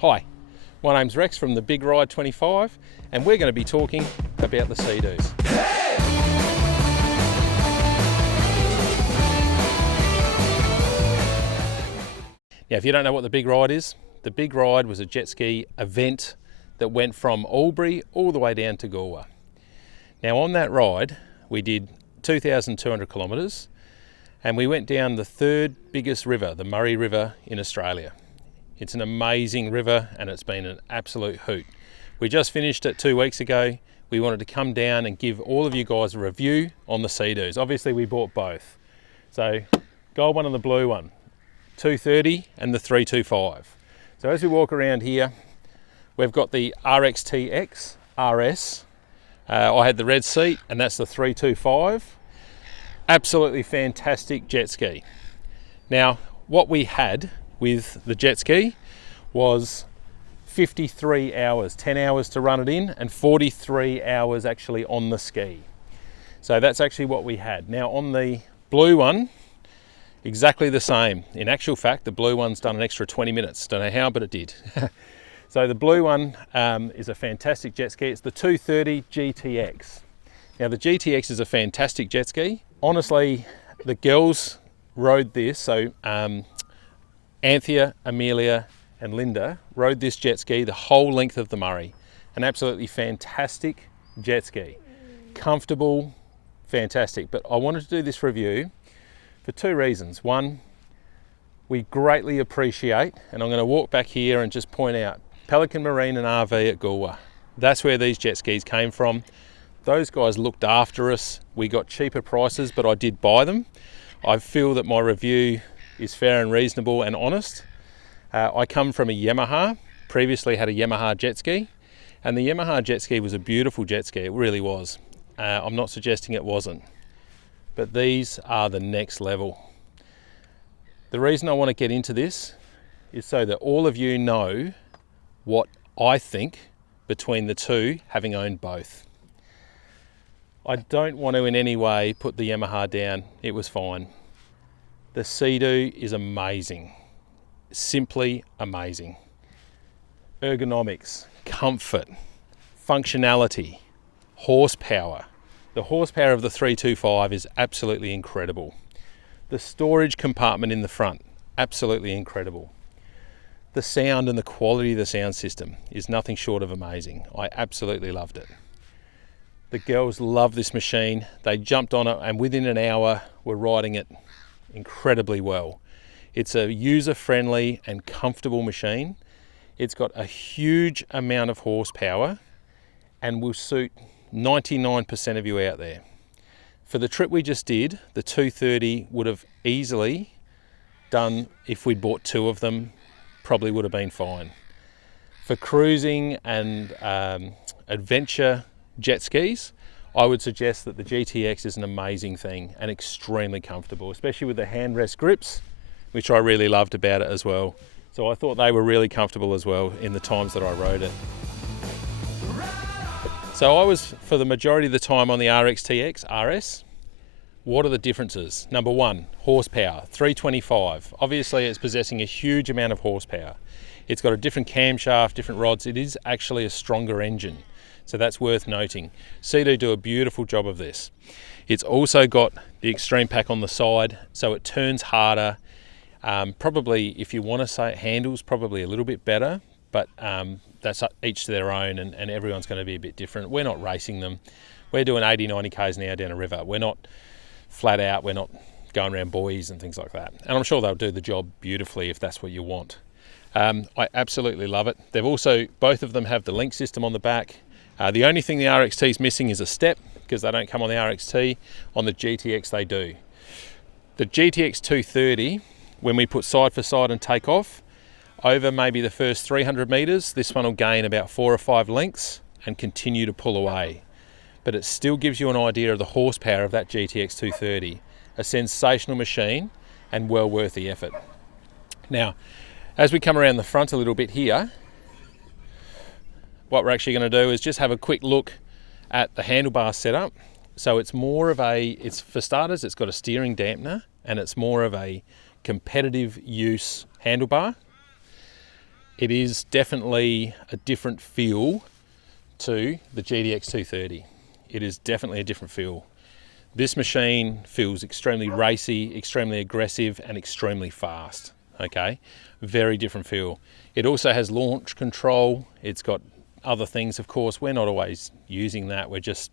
Hi, my name's Rex from the Big Ride 25 and we're going to be talking about the Seadoos. Now if you don't know what the Big Ride is, the Big Ride was a jet ski event that went from Albury all the way down to Galway. Now on that ride we did 2,200 kilometres and we went down the third biggest river, the Murray River in Australia. It's an amazing river and it's been an absolute hoot. We just finished it 2 weeks ago. We wanted to come down and give all of you guys a review on the Seadoos. Obviously we bought both. So gold one and the blue one, 230 and the 325. So as we walk around here, we've got the RXTX RS. I had the red seat and that's the 325. Absolutely fantastic jet ski. Now what we had with the jet ski was 53 hours, 10 hours to run it in and 43 hours actually on the ski. So that's actually what we had. Now on the blue one, exactly the same. In actual fact, the blue one's done an extra 20 minutes. Don't know how, but it did. So the blue one is a fantastic jet ski. It's the 230 GTX. Now the GTX is a fantastic jet ski. Honestly, the girls rode this, so Anthea, Amelia and Linda rode this jet ski the whole length of the Murray. An absolutely fantastic jet ski. Comfortable, fantastic. But I wanted to do this review for two reasons. One, we greatly appreciate, and I'm going to walk back here and just point out, Pelican Marine RV at Galway. That's where these jet skis came from. Those guys looked after us. We got cheaper prices, but I did buy them. I feel that my review is fair and reasonable and honest. I come from a Yamaha, previously had a Yamaha jet ski, and the Yamaha jet ski was a beautiful jet ski, it really was. I'm not suggesting it wasn't, but these are the next level. The reason I want to get into this is so that all of you know what I think between the two, having owned both. I don't want to in any way put the Yamaha down, it was fine. The Seadoo is amazing, simply amazing. Ergonomics, comfort, functionality, horsepower. The horsepower of the 325 is absolutely incredible. The storage compartment in the front, absolutely incredible. The sound and the quality of the sound system is nothing short of amazing. I absolutely loved it. The girls love this machine. They jumped on it and within an hour were riding it incredibly well. It's a user-friendly and comfortable machine. It's got a huge amount of horsepower and will suit 99% of you out there. For the trip we just did, the 230 would have easily done, if we'd bought two of them, probably would have been fine. For cruising and adventure jet skis, I would suggest that the GTX is an amazing thing and extremely comfortable, especially with the handrest grips, which I really loved about it as well. So I thought they were really comfortable as well in the times that I rode it. So I was, for the majority of the time, on the RXTX RS. What are the differences? Number one, horsepower, 325. Obviously it's possessing a huge amount of horsepower. It's got a different camshaft, different rods. It is actually a stronger engine. So that's worth noting. Seadoo do a beautiful job of this. It's also got the extreme pack on the side, so it turns harder. Probably, if you want to say it, handles probably a little bit better, but that's each to their own and everyone's going to be a bit different. We're not racing them. We're doing 80, 90 Ks an hour down a river. We're not flat out, we're not going around buoys and things like that. And I'm sure they'll do the job beautifully if that's what you want. I absolutely love it. They've also, both of them have the link system on the back. The only thing the RXT is missing is a step because they don't come on the RXT. On the GTX they do. The GTX 230, when we put side for side and take off, over maybe the first 300 meters, this one will gain about 4 or 5 lengths and continue to pull away. But it still gives you an idea of the horsepower of that GTX 230. A sensational machine and well worth the effort. Now, as we come around the front a little bit here, what we're actually going to do is just have a quick look at the handlebar setup. So it's more of a, for starters, it's got a steering dampener and it's more of a competitive use handlebar. It is definitely a different feel to the GTX 230. It is definitely a different feel. This machine feels extremely racy, extremely aggressive, and extremely fast, okay? Very different feel. It also has launch control. It's got other things, of course. We're not always using that. We're just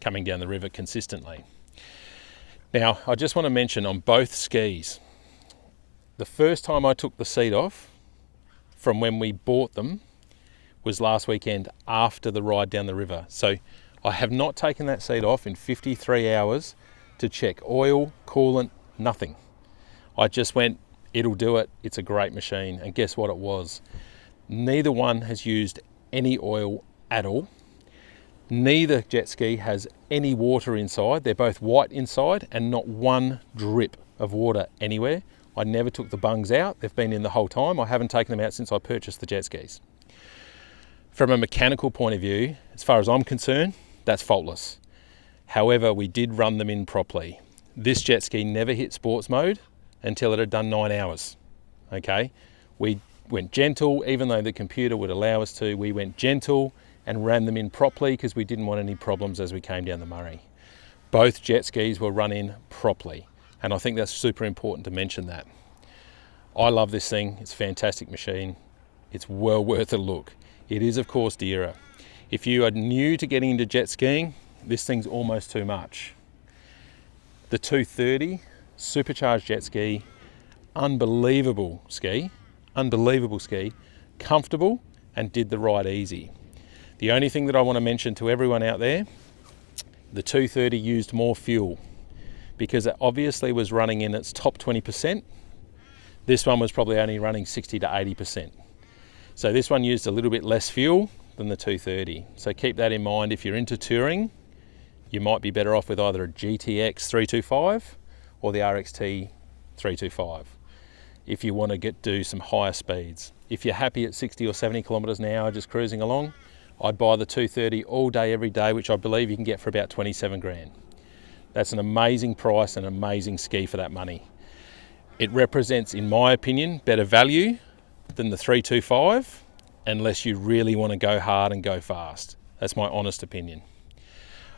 coming down the river consistently. Now, I just want to mention on both skis, the first time I took the seat off from when we bought them was last weekend after the ride down the river. So I have not taken that seat off in 53 hours to check oil, coolant, nothing. I just went, it'll do it. It's a great machine. And guess what it was? Neither one has used any oil at all. Neither jet ski has any water inside. They're both white inside and not one drip of water anywhere. I never took the bungs out. They've been in the whole time. I haven't taken them out since I purchased the jet skis. From a mechanical point of view, as far as I'm concerned, that's faultless. However, we did run them in properly. This jet ski never hit sports mode until it had done 9 hours, okay? We went gentle, even though the computer would allow us to, we went gentle and ran them in properly because we didn't want any problems as we came down the Murray. Both jet skis were run in properly. And I think that's super important to mention that. I love this thing. It's a fantastic machine. It's well worth a look. It is, of course, dearer. If you are new to getting into jet skiing, this thing's almost too much. The 230 supercharged jet ski, unbelievable ski, comfortable, and did the ride easy. The only thing that I want to mention to everyone out there, the 230 used more fuel, because it obviously was running in its top 20%. This one was probably only running 60 to 80%. So this one used a little bit less fuel than the 230. So keep that in mind. If you're into touring, you might be better off with either a GTX 325 or the RXT 325 if you want to do some higher speeds. If you're happy at 60 or 70 kilometers an hour just cruising along, I'd buy the 230 all day, every day, which I believe you can get for about 27 grand. That's an amazing price and an amazing ski for that money. It represents, in my opinion, better value than the 325, unless you really want to go hard and go fast. That's my honest opinion.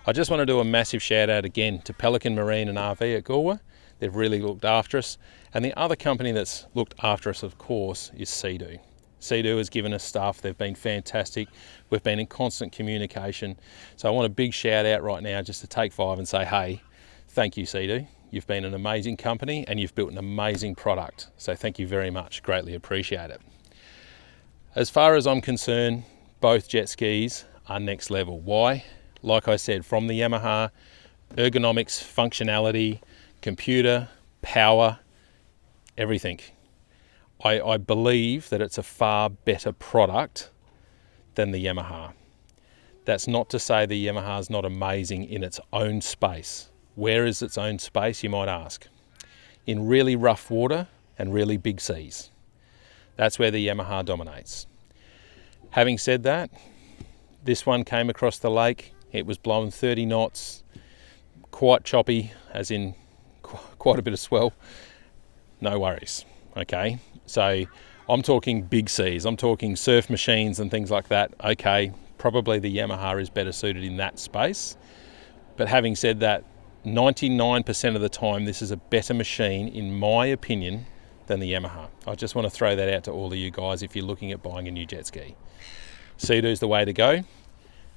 I just want to do a massive shout out again to Pelican Marine and RV at Galway. They've really looked after us. And the other company that's looked after us, of course, is Seadoo. Seadoo has given us stuff. They've been fantastic. We've been in constant communication. So I want a big shout out right now just to Take 5 and say, hey, thank you, Seadoo. You've been an amazing company and you've built an amazing product. So thank you very much. Greatly appreciate it. As far as I'm concerned, both jet skis are next level. Why? Like I said, from the Yamaha, ergonomics, functionality, computer, power, everything. I believe that it's a far better product than the Yamaha. That's not to say the Yamaha is not amazing in its own space. Where is its own space, you might ask? In really rough water and really big seas. That's where the Yamaha dominates. Having said that, this one came across the lake. It was blowing 30 knots, quite choppy, as in quite a bit of swell. No worries, okay? So I'm talking big seas. I'm talking surf machines and things like that. Okay, probably the Yamaha is better suited in that space. But having said that, 99% of the time, this is a better machine, in my opinion, than the Yamaha. I just want to throw that out to all of you guys if you're looking at buying a new jet ski. Seadoo's the way to go.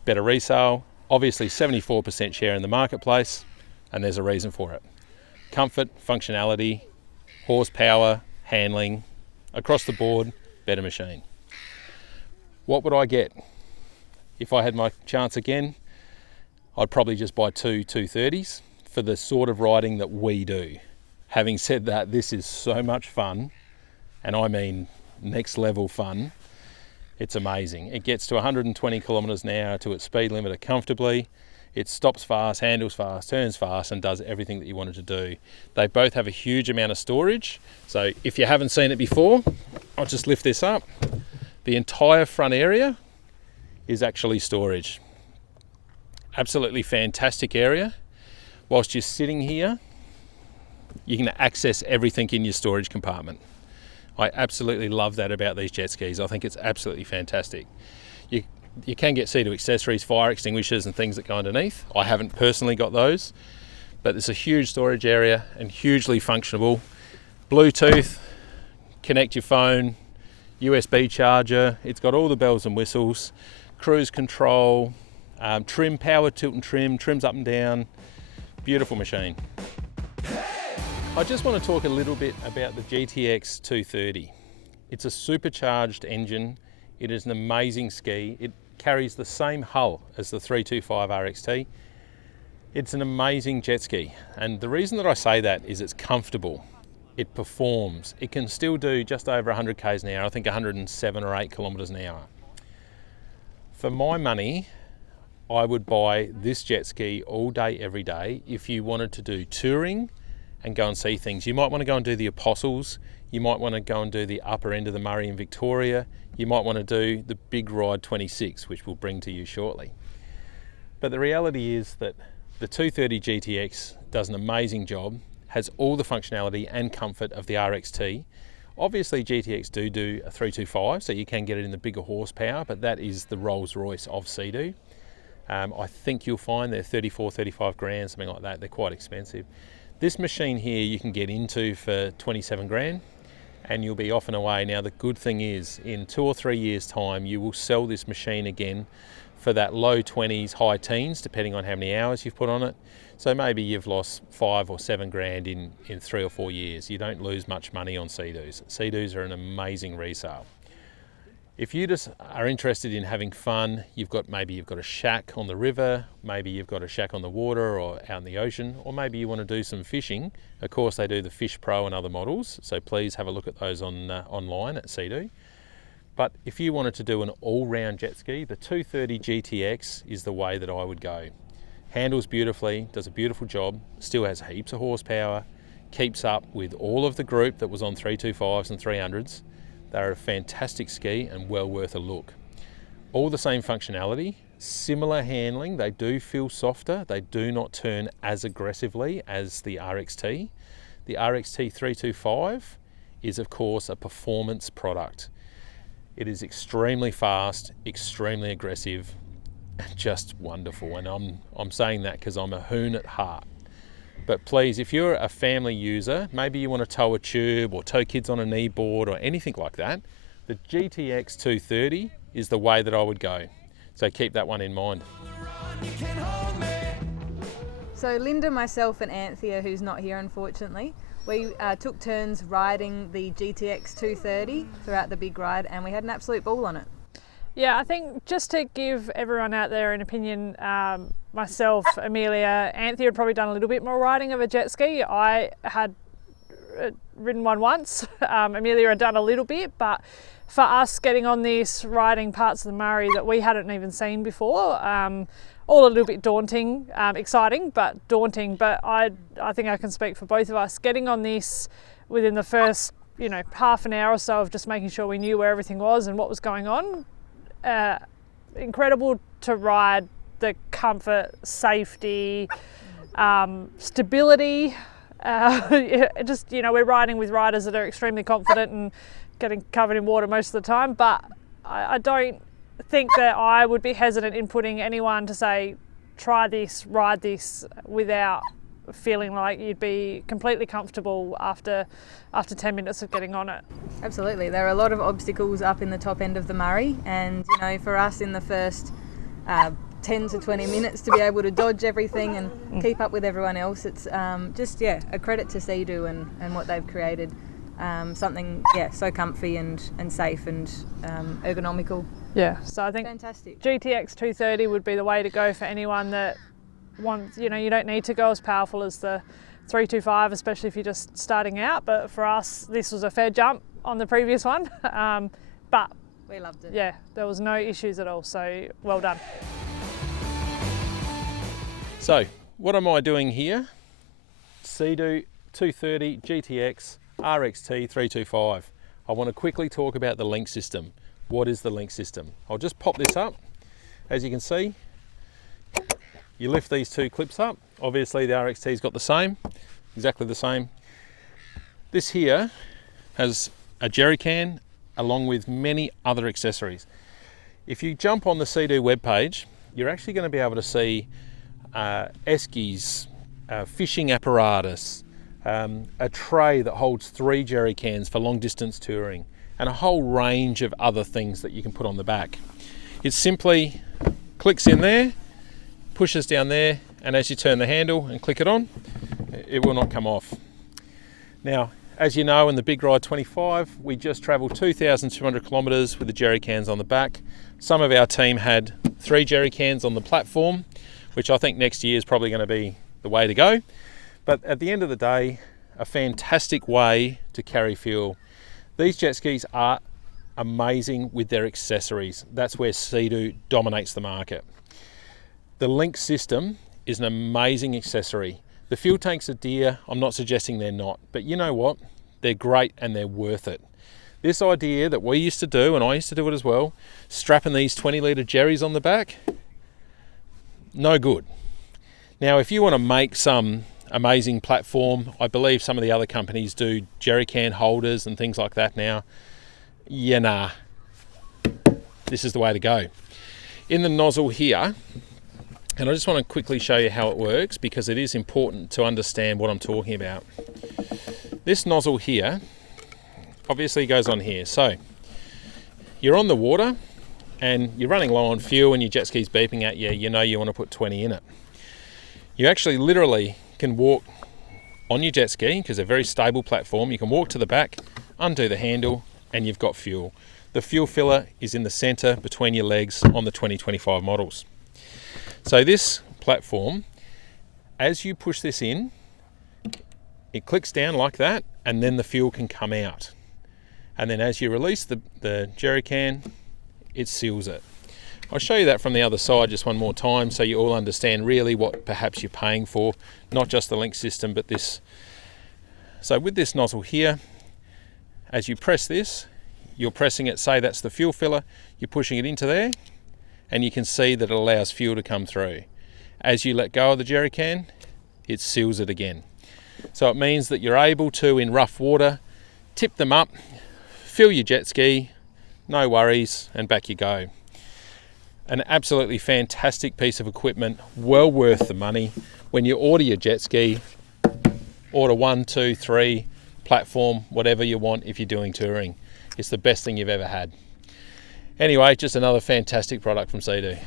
Better resale. Obviously 74% share in the marketplace, and there's a reason for it. Comfort, functionality, horsepower, handling, across the board, better machine. What would I get? If I had my chance again, I'd probably just buy two 230s for the sort of riding that we do. Having said that, this is so much fun, and I mean next level fun. It's amazing. It gets to 120 kilometers an hour to its speed limiter comfortably. It stops fast, handles fast, turns fast, and does everything that you want it to do. They both have a huge amount of storage. So if you haven't seen it before, I'll just lift this up. The entire front area is actually storage. Absolutely fantastic area. Whilst you're sitting here, you can access everything in your storage compartment. I absolutely love that about these jet skis. I think it's absolutely fantastic. You can get Seadoo accessories, fire extinguishers and things that go underneath. I haven't personally got those, but there's a huge storage area and hugely functional. Bluetooth, connect your phone, USB charger. It's got all the bells and whistles, cruise control, trim, power tilt and trim, trims up and down. Beautiful machine. I just want to talk a little bit about the GTX 230. It's a supercharged engine. It is an amazing ski. It carries the same hull as the 325 RXT. It's an amazing jet ski. And the reason that I say that is it's comfortable. It performs. It can still do just over 100 k's an hour. I think 107 or 8 kilometers an hour. For my money, I would buy this jet ski all day, every day. If you wanted to do touring and go and see things, you might want to go and do the Apostles. You might want to go and do the upper end of the Murray in Victoria. You might want to do the Big Ride 26, which we'll bring to you shortly. But the reality is that the 230 GTX does an amazing job, has all the functionality and comfort of the RXT. Obviously GTX do a 325, so you can get it in the bigger horsepower, but that is the Rolls Royce of Seadoo. I think you'll find they're 34, 35 grand, something like that. They're quite expensive. This machine here you can get into for 27 grand and you'll be off and away. Now the good thing is in 2 or 3 years time you will sell this machine again for that low 20s, high teens, depending on how many hours you've put on it. So maybe you've lost 5 or 7 grand in 3 or 4 years. You don't lose much money on Seadoos. Seadoos are an amazing resale. If you just are interested in having fun, maybe you've got a shack on the river, maybe you've got a shack on the water or out in the ocean, or maybe you want to do some fishing. Of course, they do the Fish Pro and other models, so please have a look at those online at Seadoo. But if you wanted to do an all-round jet ski, the 230 GTX is the way that I would go. Handles beautifully, does a beautiful job, still has heaps of horsepower, keeps up with all of the group that was on 325s and 300s. They're a fantastic ski and well worth a look. All the same functionality, similar handling. They do feel softer. They do not turn as aggressively as the RXT. The RXT 325 is of course a performance product. It is extremely fast, extremely aggressive, and just wonderful. And I'm saying that because I'm a hoon at heart. But please, if you're a family user, maybe you want to tow a tube or tow kids on a knee board or anything like that, the GTX 230 is the way that I would go. So keep that one in mind. So Linda, myself and Anthea, who's not here unfortunately, we took turns riding the GTX 230 throughout the big ride and we had an absolute ball on it. Yeah, I think just to give everyone out there an opinion, myself, Amelia, Anthea had probably done a little bit more riding of a jet ski. I had ridden one once. Amelia had done a little bit, but for us getting on this, riding parts of the Murray that we hadn't even seen before, all a little bit daunting, exciting, but daunting. But I think I can speak for both of us. Getting on this within the first, half an hour or so of just making sure we knew where everything was and what was going on. Incredible to ride, the comfort, safety, stability. We're riding with riders that are extremely confident and getting covered in water most of the time, but I don't think that I would be hesitant in putting anyone to say, try this, ride this, without feeling like you'd be completely comfortable after 10 minutes of getting on it. Absolutely, there are a lot of obstacles up in the top end of the Murray, and for us in the first 10 to 20 minutes to be able to dodge everything and keep up with everyone else, it's a credit to Seadoo and what they've created. Something so comfy and safe and ergonomical. Yeah, so I think fantastic. GTX 230 would be the way to go for anyone that wants, you don't need to go as powerful as the 325, especially if you're just starting out, but for us this was a fair jump on the previous one, but we loved it. Yeah, there was no issues at all, so well done. So what am I doing here? Seadoo 230 GTX RXT 325. I want to quickly talk about the link system. What is the link system? I'll just pop this up. As you can see, you lift these two clips up. Obviously the RXT's got the same, exactly the same. This here has a jerry can along with many other accessories. If you jump on the Seadoo webpage, you're actually going to be able to see eskies, fishing apparatus, a tray that holds 3 jerry cans for long distance touring, and a whole range of other things that you can put on the back. It simply clicks in there, pushes down there, and as you turn the handle and click it on, it will not come off. Now, as you know, in the Big Ride 25, we just travelled 2,200 kilometres with the jerry cans on the back. Some of our team had 3 jerry cans on the platform, which I think next year is probably going to be the way to go. But at the end of the day, a fantastic way to carry fuel. These jet skis are amazing with their accessories. That's where Seadoo dominates the market. The Link system is an amazing accessory. The fuel tanks are dear. I'm not suggesting they're not, but you know what? They're great and they're worth it. This idea that we used to do, and I used to do it as well, strapping these 20-litre jerrys on the back, no good. Now, if you want to make some amazing platform, I believe some of the other companies do jerry can holders and things like that now. Yeah, nah. This is the way to go. In the nozzle here, and I just want to quickly show you how it works because it is important to understand what I'm talking about. This nozzle here obviously goes on here. So you're on the water and you're running low on fuel and your jet ski's beeping at you, you know you want to put 20 in it. You actually literally can walk on your jet ski because they're a very stable platform. You can walk to the back, undo the handle, and you've got fuel. The fuel filler is in the center between your legs on the 2025 models. So this platform, as you push this in, it clicks down like that, and then the fuel can come out. And then as you release the jerry can, it seals it. I'll show you that from the other side just one more time so you all understand really what perhaps you're paying for, not just the Link system, but this. So with this nozzle here, as you press this, you're pressing it, say that's the fuel filler, you're pushing it into there, and you can see that it allows fuel to come through. As you let go of the jerry can, it seals it again. So it means that you're able to, in rough water, tip them up, fill your jet ski, no worries, and back you go. An absolutely fantastic piece of equipment, well worth the money. When you order your jet ski, order 1, 2, 3, platform, whatever you want if you're doing touring. It's the best thing you've ever had. Anyway, just another fantastic product from Seadoo.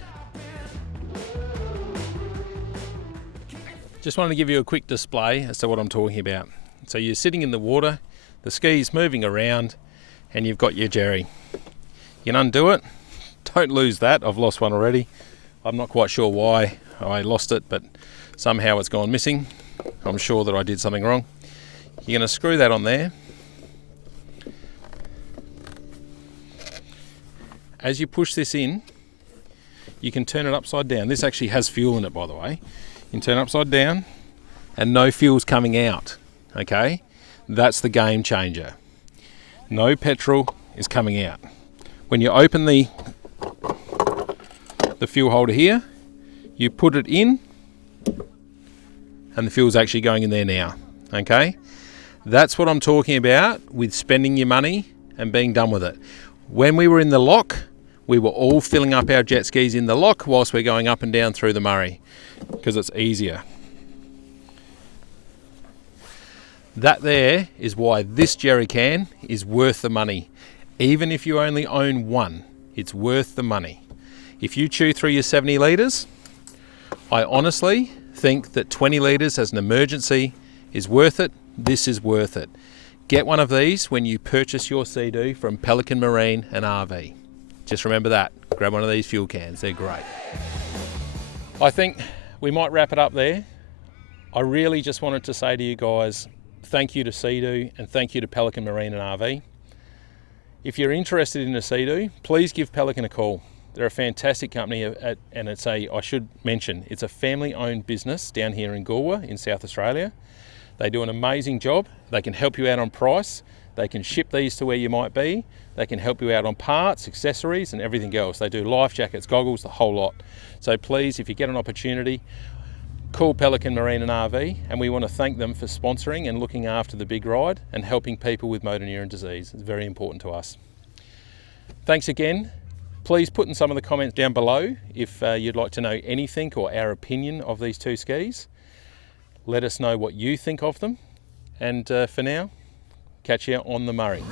Just wanted to give you a quick display as to what I'm talking about. So you're sitting in the water, the ski's moving around, and you've got your jerry. You can undo it. Don't lose that. I've lost one already. I'm not quite sure why I lost it, but somehow it's gone missing. I'm sure that I did something wrong. You're going to screw that on there. As you push this in, you can turn it upside down. This actually has fuel in it, by the way. You can turn it upside down and no fuel's coming out, okay? That's the game changer. No petrol is coming out. When you open the fuel holder here, you put it in and the fuel's actually going in there now, okay? That's what I'm talking about with spending your money and being done with it. When we were in the lock, we were all filling up our jet skis in the lock whilst we're going up and down through the Murray because it's easier. That there is why this jerry can is worth the money. Even if you only own one, it's worth the money. If you chew through your 70 litres, I honestly think that 20 litres as an emergency is worth it. This is worth it. Get one of these when you purchase your Seadoo from Pelican Marine and RV. Just remember that. Grab one of these fuel cans. They're great. I think we might wrap it up there. I really just wanted to say to you guys, thank you to Seadoo and thank you to Pelican Marine and RV. If you're interested in a Seadoo, please give Pelican a call. They're a fantastic company and I should mention, it's a family-owned business down here in Goolwa in South Australia. They do an amazing job. They can help you out on price. They can ship these to where you might be. They can help you out on parts, accessories, and everything else. They do life jackets, goggles, the whole lot. So please, if you get an opportunity, called Pelican Marine RV, and we want to thank them for sponsoring and looking after the big ride and helping people with motor neuron disease. It's very important to us. Thanks again. Please put in some of the comments down below if you'd like to know anything or our opinion of these two skis. Let us know what you think of them. And for now, catch you on the Murray.